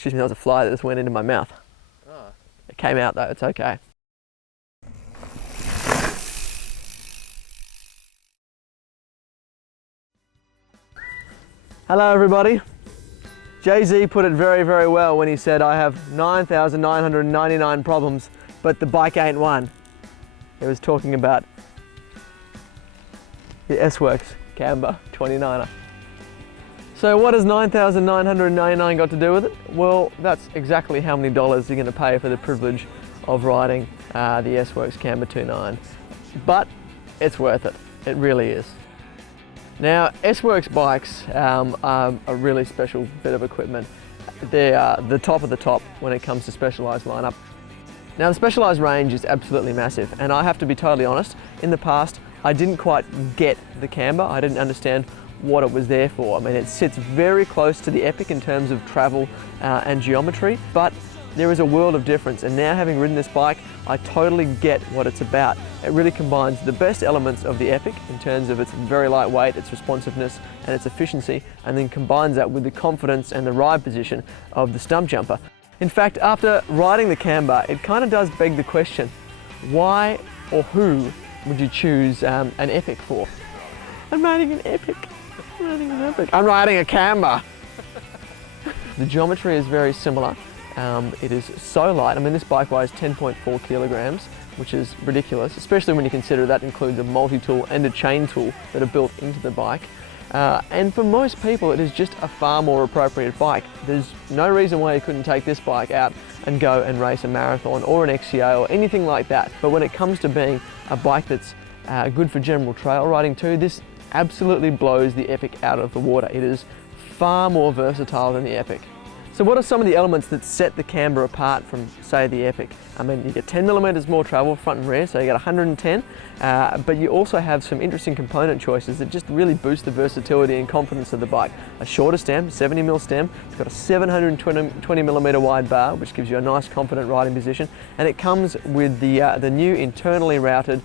Excuse me, that was a fly that just went into my mouth. Oh. It came out though, it's okay. Hello everybody. Jay-Z put it very, very well when he said, I have 9,999 problems, but the bike ain't one. He was talking about the S-Works Camber 29er. So what has 9,999 got to do with it? Well, that's exactly how many dollars you're going to pay for the privilege of riding the S-Works Camber 29. But it's worth it. It really is. Now, S-Works bikes are a really special bit of equipment. They are the top of the top when it comes to Specialized lineup. Now, the Specialized range is absolutely massive, and I have to be totally honest, in the past, I didn't quite get the Camber. I didn't understand what it was there for. I mean, it sits very close to the Epic in terms of travel and geometry, but there is a world of difference, and now having ridden this bike, I totally get what it's about. It really combines the best elements of the Epic in terms of its very lightweight, its responsiveness and its efficiency, and then combines that with the confidence and the ride position of the stump jumper. In fact, after riding the Camber, it kind of does beg the question, why or who would you choose an Epic for? I'm riding an Epic. I'm riding an Epic. I'm riding a Camber. The geometry is very similar. It is so light. I mean, this bike weighs 10.4 kilograms, which is ridiculous, especially when you consider that includes a multi-tool and a chain tool that are built into the bike. And for most people, it is just a far more appropriate bike. There's no reason why you couldn't take this bike out and go and race a marathon or an XCA or anything like that. But when it comes to being a bike that's good for general trail riding too, this absolutely blows the Epic out of the water. It is far more versatile than the Epic. So what are some of the elements that set the Camber apart from, say, the Epic? I mean, you get 10 millimeters more travel front and rear, so you get 110, but you also have some interesting component choices that just really boost the versatility and confidence of the bike. A shorter stem, 70mm stem, it's got a 720 millimeter wide bar, which gives you a nice confident riding position, and it comes with the new internally routed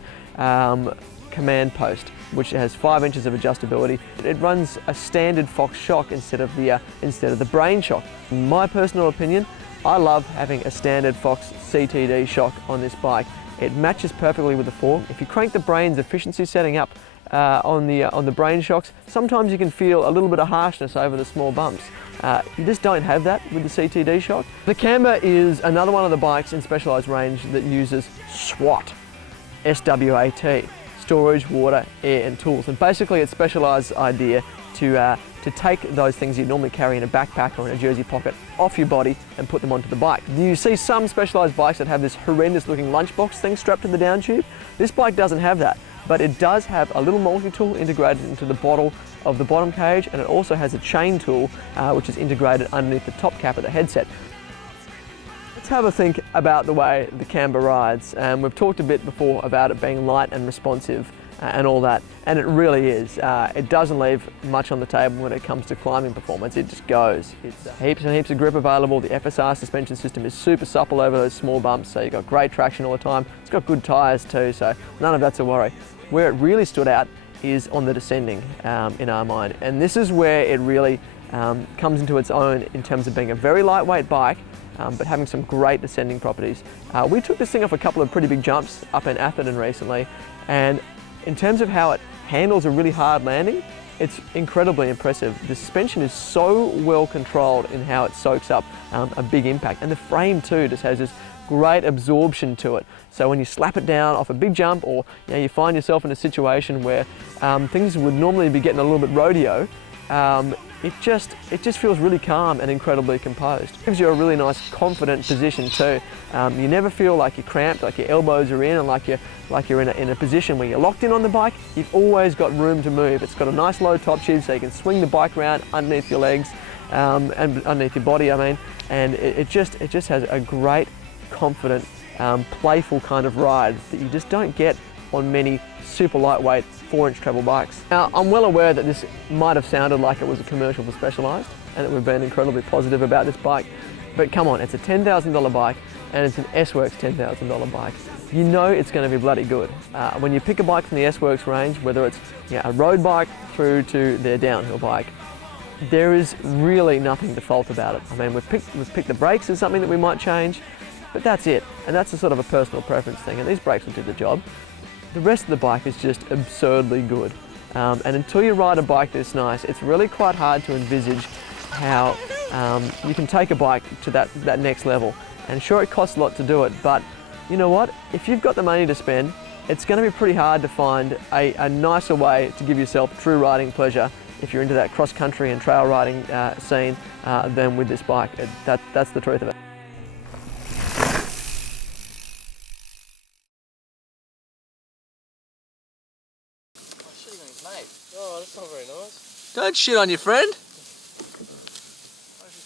command post, which has 5 inches of adjustability. It runs a standard Fox shock instead of the brain shock. In my personal opinion, I love having a standard Fox CTD shock on this bike. It matches perfectly with the fork. If you crank the brain's efficiency setting up on the brain shocks, sometimes you can feel a little bit of harshness over the small bumps. You just don't have that with the CTD shock. The Camber is another one of the bikes in Specialized range that uses SWAT, S-W-A-T. Storage, water, air and tools. And basically it's Specialized's idea to take those things you normally carry in a backpack or in a jersey pocket off your body and put them onto the bike. You see some Specialized bikes that have this horrendous looking lunchbox thing strapped to the down tube. This bike doesn't have that, but it does have a little multi-tool integrated into the bottle of the bottom cage, and it also has a chain tool which is integrated underneath the top cap of the headset. Let's have a think about the way the Camber rides. We've talked a bit before about it being light and responsive and all that, and it really is. It doesn't leave much on the table when it comes to climbing performance. It just goes. It's heaps and heaps of grip available. The FSR suspension system is super supple over those small bumps, so you've got great traction all the time. It's got good tyres too, so none of that's a worry. Where it really stood out is on the descending in our mind, and this is where it really comes into its own in terms of being a very lightweight bike, but having some great descending properties. We took this thing off a couple of pretty big jumps up in Atherton recently, and in terms of how it handles a really hard landing, it's incredibly impressive. The suspension is so well controlled in how it soaks up a big impact, and the frame too just has this great absorption to it. So when you slap it down off a big jump, or you find yourself in a situation where things would normally be getting a little bit rodeo, it just feels really calm and incredibly composed. It gives you a really nice confident position too. You never feel like you're cramped, like your elbows are in, and like you're in a position where you're locked in on the bike. You've always got room to move. It's got a nice low top tube, so you can swing the bike around underneath your legs and underneath your body, I mean. And it just has a great, confident, playful kind of ride that you just don't get on many super lightweight 4-inch travel bikes. Now, I'm well aware that this might have sounded like it was a commercial for Specialized, and that we've been incredibly positive about this bike, but come on, it's a $10,000 bike, and it's an S-Works $10,000 bike. You know it's going to be bloody good. When you pick a bike from the S-Works range, whether it's a road bike through to their downhill bike, there is really nothing to fault about it. I mean, we've picked the brakes as something that we might change, but that's it. And that's a sort of a personal preference thing, and these brakes will do the job. The rest of the bike is just absurdly good. And until you ride a bike this nice, it's really quite hard to envisage how you can take a bike to that next level. And sure, it costs a lot to do it, but you know what? If you've got the money to spend, it's going to be pretty hard to find a nicer way to give yourself true riding pleasure if you're into that cross-country and trail riding scene than with this bike. That's the truth of it. Oh, that's not very nice. Don't shit on your friend.